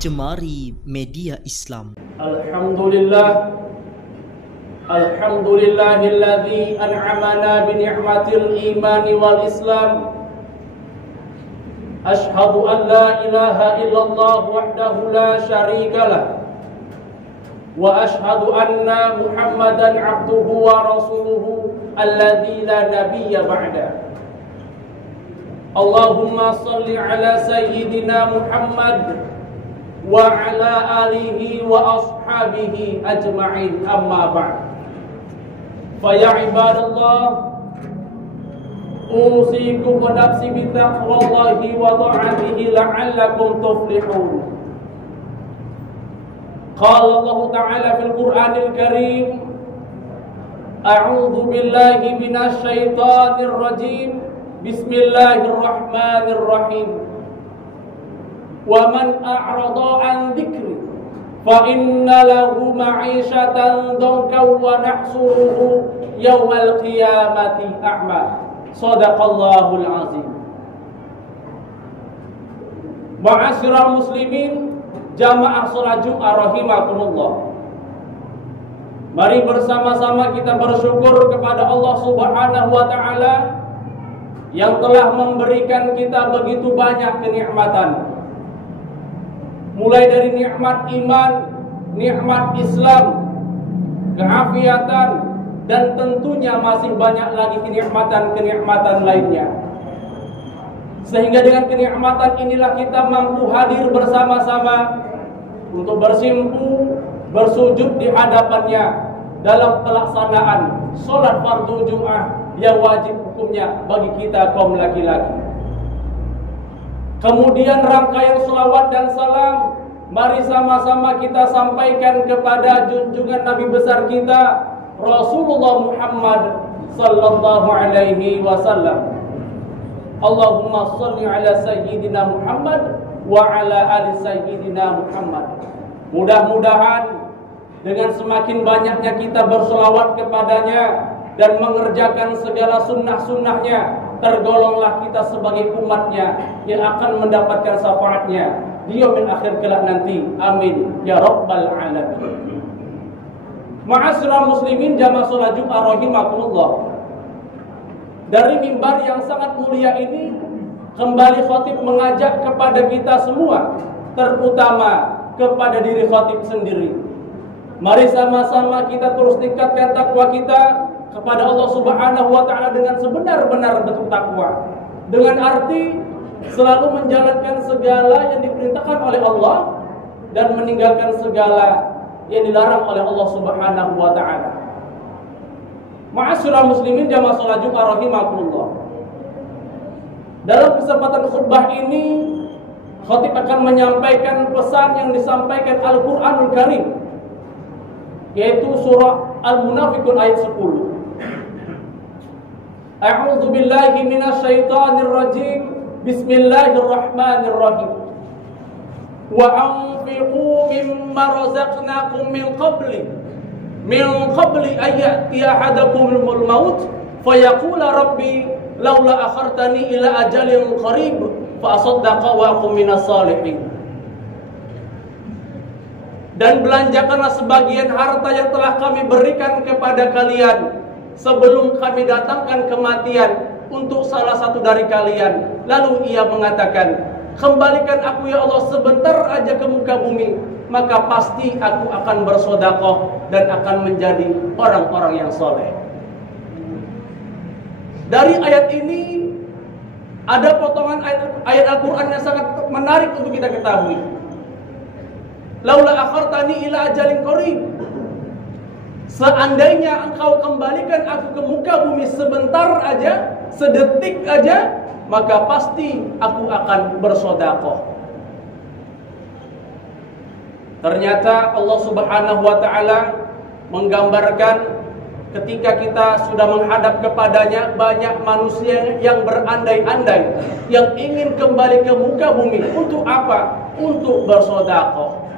Cemari Media Islam. Alhamdulillah, Alhamdulillahilladzi an'amana bi ni'matil imani wal Islam. Ashhadu an la ilaha illallah wahdahu la syarika lah. Wa ashhadu anna Muhammadan abduhu wa rasuluhu alladzi la nabiyya ba'da. Allahumma salli ala sayyidina Muhammad wa ala alihi wa ashabihi ajma'in, amma ba'd. Fa ya ibadallah, usikum wa nafsi bi taqwallahi wa ta'atihi la'allakum tuflihun. Qala Allah Ta'ala fil Qur'anil Karim, a'udzu billahi minasy syaithanir rajim. Bismillahirrahmanirrahim. Wa man a'rada an dzikri fa inna lahu ma'isyatan dhankan wa nahsuruhu yaumal qiyamati a'ma. Shadaqallahul azim. Ma'asyiral muslimin, jamaah salat Jumat rahimakumullah. Mari bersama-sama kita bersyukur kepada Allah Subhanahu wa taala yang telah memberikan kita begitu banyak kenikmatan. Mulai dari nikmat iman, nikmat Islam, keafiatan, dan tentunya masih banyak lagi kenikmatan-kenikmatan lainnya. Sehingga dengan kenikmatan inilah kita mampu hadir bersama-sama untuk bersimpu, bersujud di hadapannya dalam pelaksanaan sholat fardu Jum'ah yang wajib hukumnya bagi kita kaum laki-laki. Kemudian rangkaian selawat dan salam mari sama-sama kita sampaikan kepada junjungan Nabi besar kita Rasulullah Muhammad sallallahu alaihi wasallam. Allahumma shalli ala sayyidina Muhammad wa ala ali sayyidina Muhammad. Mudah-mudahan dengan semakin banyaknya kita berselawat kepadanya dan mengerjakan segala sunnah-sunnahnya, tergolonglah kita sebagai umatnya yang akan mendapatkan syafaatnya di yaumil akhir kelak nanti. Amin ya rabbal alamin. Ma'asyiral muslimin, jamaah salat Jumat rahimakumullah. Dari mimbar yang sangat mulia ini kembali khatib mengajak kepada kita semua, terutama kepada diri khatib sendiri. Mari sama-sama kita terus tingkatkan takwa kita kepada Allah Subhanahu wa taala dengan sebenar-benar bentuk takwa. Dengan arti selalu menjalankan segala yang diperintahkan oleh Allah dan meninggalkan segala yang dilarang oleh Allah Subhanahu wa taala. Ma'asyiral muslimin, jamaah salat Jumat rahimakumullah. Dalam kesempatan khutbah ini khatib akan menyampaikan pesan yang disampaikan Al-Qur'anul Karim, yaitu surah Al-Munafiqun ayat 10. A'udzu billahi minasy syaithanir rajim. Bismillahirrahmanirrahim. Wa anfiqu mimma razaqnakum min qabli an ya'tiya ahadakumul maut fayaqula rabbi laula akhartani ila ajalin qarib fa asaddaqa wa aqum minas salihin. Dan belanjakanlah sebagian harta yang telah kami berikan kepada kalian sebelum kami datangkan kematian untuk salah satu dari kalian. Lalu ia mengatakan, kembalikan aku ya Allah sebentar aja ke muka bumi, maka pasti aku akan bersedekah dan akan menjadi orang-orang yang soleh. Dari ayat ini ada potongan ayat Al-Quran yang sangat menarik untuk kita ketahui. Laula akhartani ila ajalin qarib. Seandainya engkau kembalikan aku ke muka bumi sebentar aja, sedetik aja, maka pasti aku akan bersedekah. Ternyata Allah Subhanahu wa taala menggambarkan ketika kita sudah menghadap kepadanya, banyak manusia yang berandai-andai yang ingin kembali ke muka bumi. Untuk apa? Untuk bersedekah.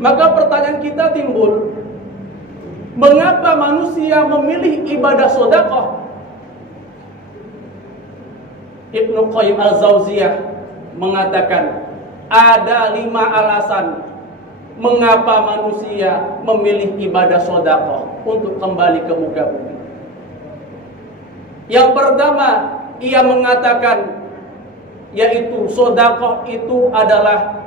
Maka pertanyaan kita timbul, mengapa manusia memilih ibadah sedekah? Ibnu Qayyim al-Jauziyah mengatakan, ada 5 alasan mengapa manusia memilih ibadah sedekah untuk kembali ke muka bumi. Yang pertama, ia mengatakan yaitu sedekah itu adalah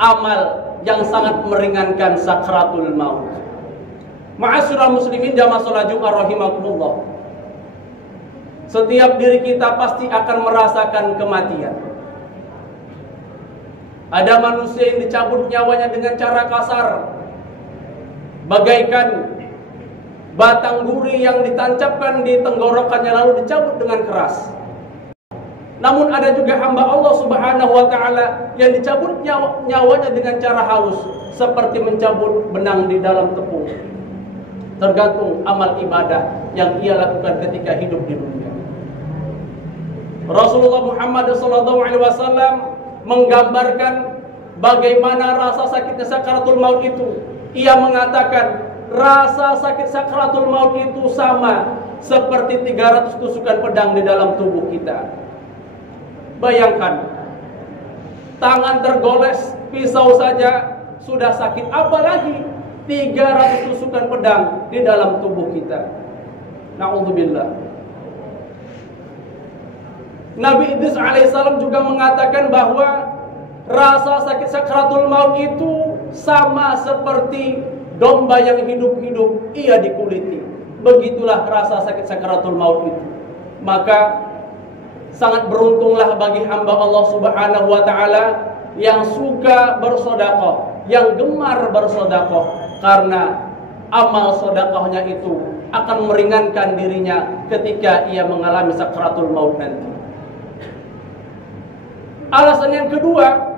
amal yang sangat meringankan sakratul maut. Ma'asyiral muslimin jamaah salat Jumat rahimakumullah. Setiap diri kita pasti akan merasakan kematian. Ada manusia yang dicabut nyawanya dengan cara kasar, bagaikan batang duri yang ditancapkan di tenggorokannya lalu dicabut dengan keras. Namun ada juga hamba Allah Subhanahu wa taala yang dicabut nyawanya dengan cara halus, seperti mencabut benang di dalam tepung. Tergantung amal ibadah yang ia lakukan ketika hidup di dunia. Rasulullah Muhammad SAW menggambarkan bagaimana rasa sakit sakaratul maut itu. Ia mengatakan rasa sakit sakaratul maut itu sama seperti 300 tusukan pedang di dalam tubuh kita. Bayangkan, tangan tergoles, pisau saja sudah sakit, apalagi 300 tusukan pedang di dalam tubuh kita. Na'udzubillah. Nabi Idris alaihissalam juga mengatakan bahwa rasa sakit sakratul maut itu sama seperti domba yang hidup-hidup ia dikuliti. Begitulah rasa sakit sakratul maut itu. Maka sangat beruntunglah bagi hamba Allah Subhanahu wa taala yang suka bersedekah, yang gemar bersedekah, karena amal sedekahnya itu akan meringankan dirinya ketika ia mengalami sakratul maut nanti. Alasan yang kedua,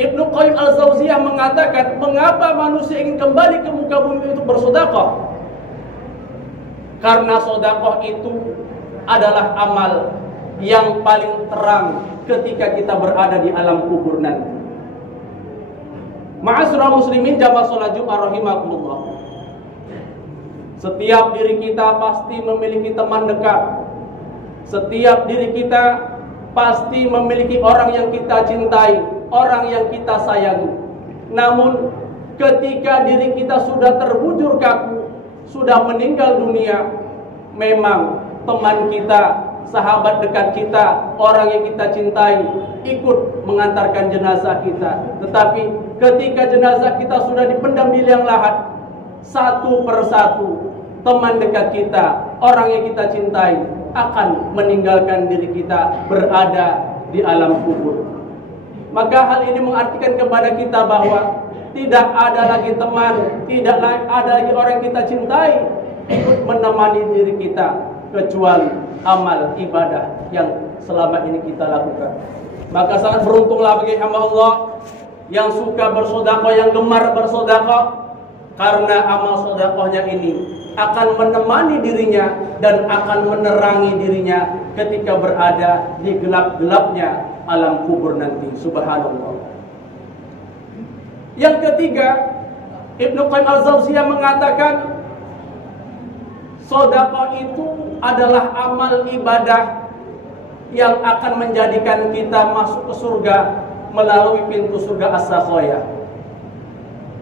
Ibnu Qayyim al-Jauziyah mengatakan mengapa manusia ingin kembali ke muka bumi untuk bersedekah? Karena sedekah itu adalah amal yang paling terang ketika kita berada di alam kubur nanti. Ma'asyiral muslimin jamaah salat Jumat rahimakumullah. Setiap diri kita pasti memiliki teman dekat. Setiap diri kita pasti memiliki orang yang kita cintai, orang yang kita sayangi. Namun ketika diri kita sudah terbujur kaku, sudah meninggal dunia, memang teman kita, sahabat dekat kita, orang yang kita cintai ikut mengantarkan jenazah kita. Tetapi ketika jenazah kita sudah dipendam di liang lahat, satu persatu teman dekat kita, orang yang kita cintai akan meninggalkan diri kita berada di alam kubur. Maka hal ini mengartikan kepada kita bahwa tidak ada lagi teman, tidak ada lagi orang yang kita cintai ikut menemani diri kita, kecuali amal ibadah yang selama ini kita lakukan. Maka sangat beruntunglah bagi hamba Allah yang suka bersedekah, yang gemar bersedekah, karena amal sedekahnya ini akan menemani dirinya dan akan menerangi dirinya ketika berada di gelap-gelapnya alam kubur nanti. Subhanallah. Yang ketiga, Ibnu Qayyim al-Jauziyah mengatakan sedekah itu adalah amal ibadah yang akan menjadikan kita masuk ke surga melalui pintu surga as-sakhaya.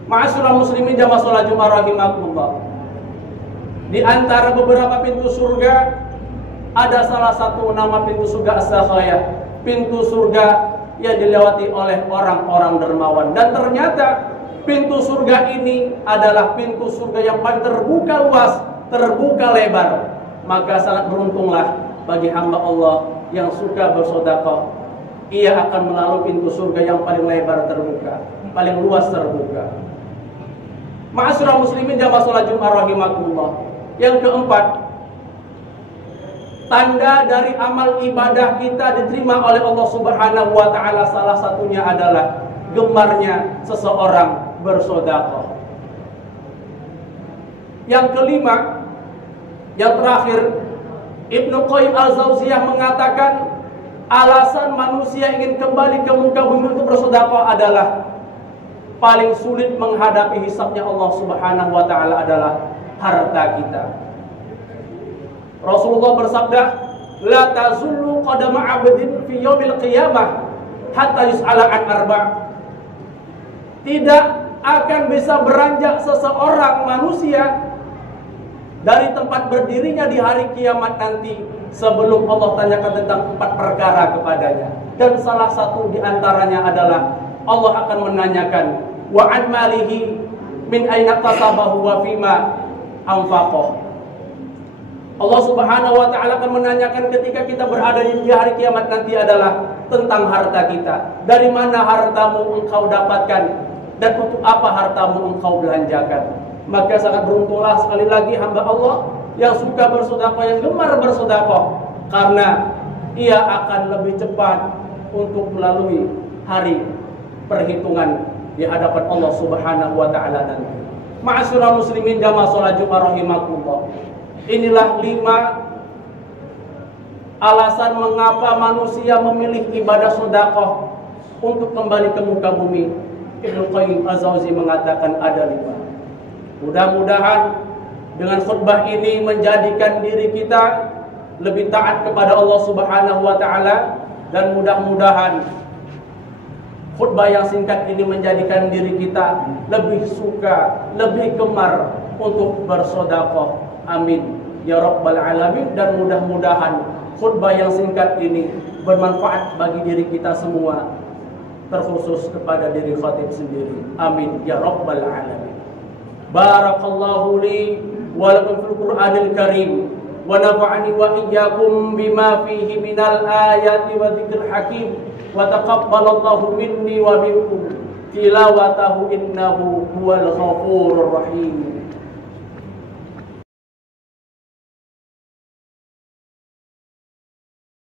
Ma'asyiral muslimin jamaah salat Jumat rahimakumullah. Di antara beberapa pintu surga ada salah satu nama pintu surga as-sakhaya, pintu surga yang dilewati oleh orang-orang dermawan. Dan ternyata pintu surga ini adalah pintu surga yang paling terbuka luas, terbuka lebar. Maka sangat beruntunglah bagi hamba Allah yang suka bersedekah. Ia akan melalui pintu surga yang paling lebar terbuka, paling luas terbuka. Ma'asyiral muslimin jamaah salat Jumat rahimakumullah. Yang keempat, tanda dari amal ibadah kita diterima oleh Allah Subhanahu wa taala, salah satunya adalah gemarnya seseorang bersedekah. Yang kelima, yang terakhir, Ibnu Qayyim al-Jauziyah mengatakan alasan manusia ingin kembali ke muka bumi untuk bersedekah adalah paling sulit menghadapi hisabnya Allah Subhanahu wa taala adalah harta kita. Rasulullah bersabda, "La tazullu qadama 'abdin fi yaumil qiyamah hatta yus'ala an arba'. Tidak akan bisa beranjak seseorang manusia dari tempat berdirinya di hari kiamat nanti sebelum Allah tanyakan tentang 4 perkara kepadanya. Dan salah satu di antaranya adalah Allah akan menanyakan wa an malihi min aina tasabahu wa fima anfaqah. Allah Subhanahu wa taala akan menanyakan ketika kita berada di hari kiamat nanti adalah tentang harta kita. Dari mana hartamu engkau dapatkan dan untuk apa hartamu engkau belanjakan? Maka sangat beruntunglah sekali lagi hamba Allah yang suka bersedekah, yang gemar bersedekah, karena ia akan lebih cepat untuk melalui hari perhitungan di hadapan Allah Subhanahu wa taala nanti. Ma'asyiral muslimin jamaah salat Jumat rahimakumullah. Inilah 5 alasan mengapa manusia memilih ibadah sedekah untuk kembali ke muka bumi. Ibnu Qayyim Az-Jauzi mengatakan ada 5. Mudah-mudahan dengan khutbah ini menjadikan diri kita lebih taat kepada Allah Subhanahu wa taala, dan mudah-mudahan khutbah yang singkat ini menjadikan diri kita lebih suka, lebih gemar untuk bersedekah. Amin ya rabbal alamin. Dan mudah-mudahan khutbah yang singkat ini bermanfaat bagi diri kita semua, terkhusus kepada diri khatib sendiri. Amin ya rabbal alamin. Barakallahu li wa lakum fil Qur'anil Karim wa nafa'ani wa iyyakum bima fihi minal ayati wa dzikril hakim wa taqabbalallahu minni wa minkum tilawatahu innahu huwal ghafurur rahim.